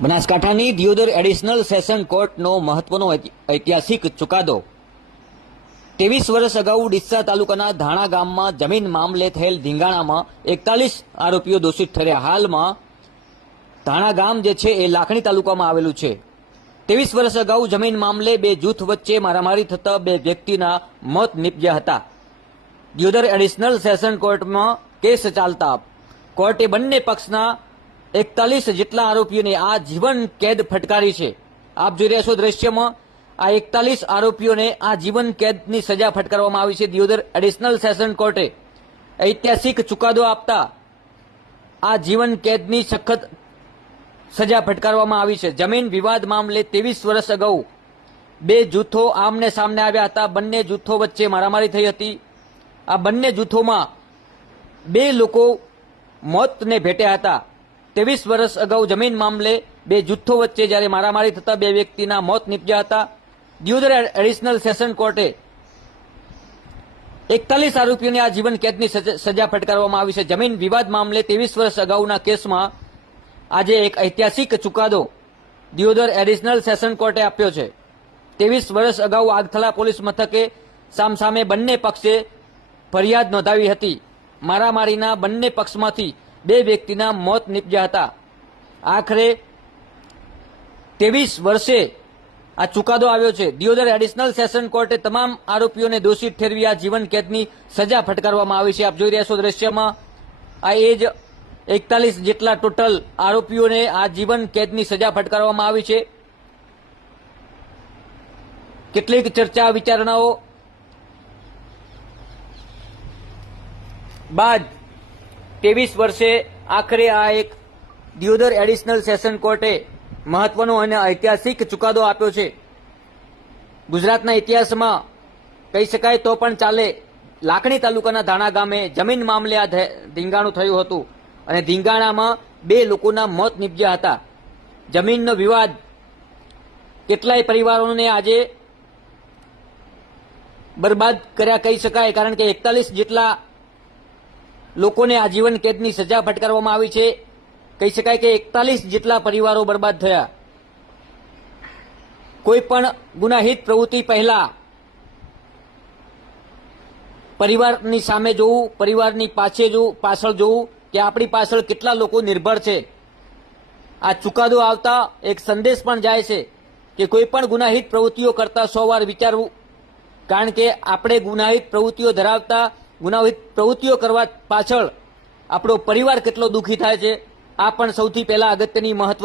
બનાસકાંઠાની Deodar additional session કોર્ટનો મહત્વનો ઐતિહાસિક ચુકાદો 23 વર્ષ અગાઉ ડીસા તાલુકાના ધાણા ગામમાં જમીન મામલે થયેલ ધીંગાણામાં 41 આરોપીઓ દોષિત ઠર્યા। હાલમાં ધાણા ગામ જે છે એ લાખણી તાલુકામાં આવેલું છે। 23 વર્ષ અગાઉ જમીન મામલે બે જૂથ વચ્ચે મારામારી થતા બે વ્યક્તિના મોત નીપજ્યા હતા। દિયોદર એડિશનલ સેશન કોર્ટમાં કેસ ચાલતા કોર્ટે બંને પક્ષના 41 જેટલા આરોપીઓને આજીવન કેદ ફટકારી છે। આપ જોઈ રહ્યા છો દ્રશ્યમાં આ 41 આરોપીઓને આજીવન કેદની સજા ફટકારવામાં આવી છે। દિયોદર એડિશનલ સેશન કોર્ટે ઐતિહાસિક ચુકાદો આપતા આજીવન કેદની સખત સજા ફટકારવામાં આવી છે। જમીન વિવાદ મામલે 23 વર્ષ અગાઉ બે જૂથો આમને સામને આવ્યા હતા। બંને જૂથો વચ્ચે મારામારી થઈ હતી। આ બંને જૂથોમાં બે લોકો મોતને ભેટ્યા હતા। 23 વર્ષ અગાઉ જમીન મામલે બે જૂથો વચ્ચે જ્યારે મારામારી થતા બે વ્યક્તિના મોત નીપજ્યા હતા। દિયોદર એડિશનલ સેશન કોર્ટે 41 આરોપીઓને આજીવન કેદની સજા ફટકારવામાં આવી છે। જમીન વિવાદ મામલે 23 વર્ષ અગાઉના કેસમાં આજે એક ઐતિહાસિક ચુકાદો દિયોદર એડિશનલ સેશન કોર્ટે આપ્યો છે। 23 વર્ષ અગાઉ આગથલા પોલીસ મથકે સામસામે બંને પક્ષે ફરિયાદ નોંધાવી હતી। મારામારીના બંને પક્ષમાંથી બે વ્યક્તિના મોત નીપજ્યા હતા। આખરે 23 વર્ષે આ ચુકાદો આવ્યો છે। દિયોદર એડિશનલ સેશન કોર્ટે તમામ આરોપીઓને દોષિત ઠેરવી આ જીવન કેદની સજા ફટકારવામાં આવી છે। આપ જોઈ રહ્યા છો દ્રશ્યમાં આ એ જ 41 જેટલા ટોટલ આરોપીઓને આ જીવન કેદની સજા ફટકારવામાં આવી છે। કેટલીક ચર્ચા વિચારણાઓ બાદ 23 વર્ષે આખરે આ એક દિયોદર એડિશનલ સેશન કોર્ટે મહત્વનો અને ઐતિહાસિક ચુકાદો આપ્યો છે। ગુજરાતના ઇતિહાસમાં કહી શકાય તો પણ ચાલે। લાખણી તાલુકાના ધાણા ગામે જમીન મામલે આ ધીંગાણું થયું હતું અને ધીંગાણામાં બે લોકોના મોત નીપજ્યા હતા। જમીનનો વિવાદ કેટલાય પરિવારોને આજે બરબાદ કર્યા કહી શકાય, કારણ કે 41 જેટલા લોકોને આજીવન કેદની સજા ફટકારવામાં આવી છે। કહી શકાય કે 41 જેટલા પરિવારો બરબાદ થયા। કોઈ પણ ગુનાહિત પ્રવૃત્તિ પહેલા પરિવારની સામે જોવું, પરિવારની પાછળ જોવું કે આપણી પાછળ કેટલા લોકો નિર્ભર છે। આ ચુકાદો આવતા એક સંદેશ પણ જાય છે કે કોઈ પણ ગુનાહિત પ્રવૃત્તિઓ કરતા 100 વાર વિચારવું, કારણ કે આપણે ગુનાહિત પ્રવૃત્તિઓ ધરાવતા ગુનાહિત પ્રવૃત્તિઓ કરવા પાછળ આપણો પરિવાર કેટલો દુઃખી થાય છે, આ પણ સૌથી પહેલા અગત્યની મહત્વ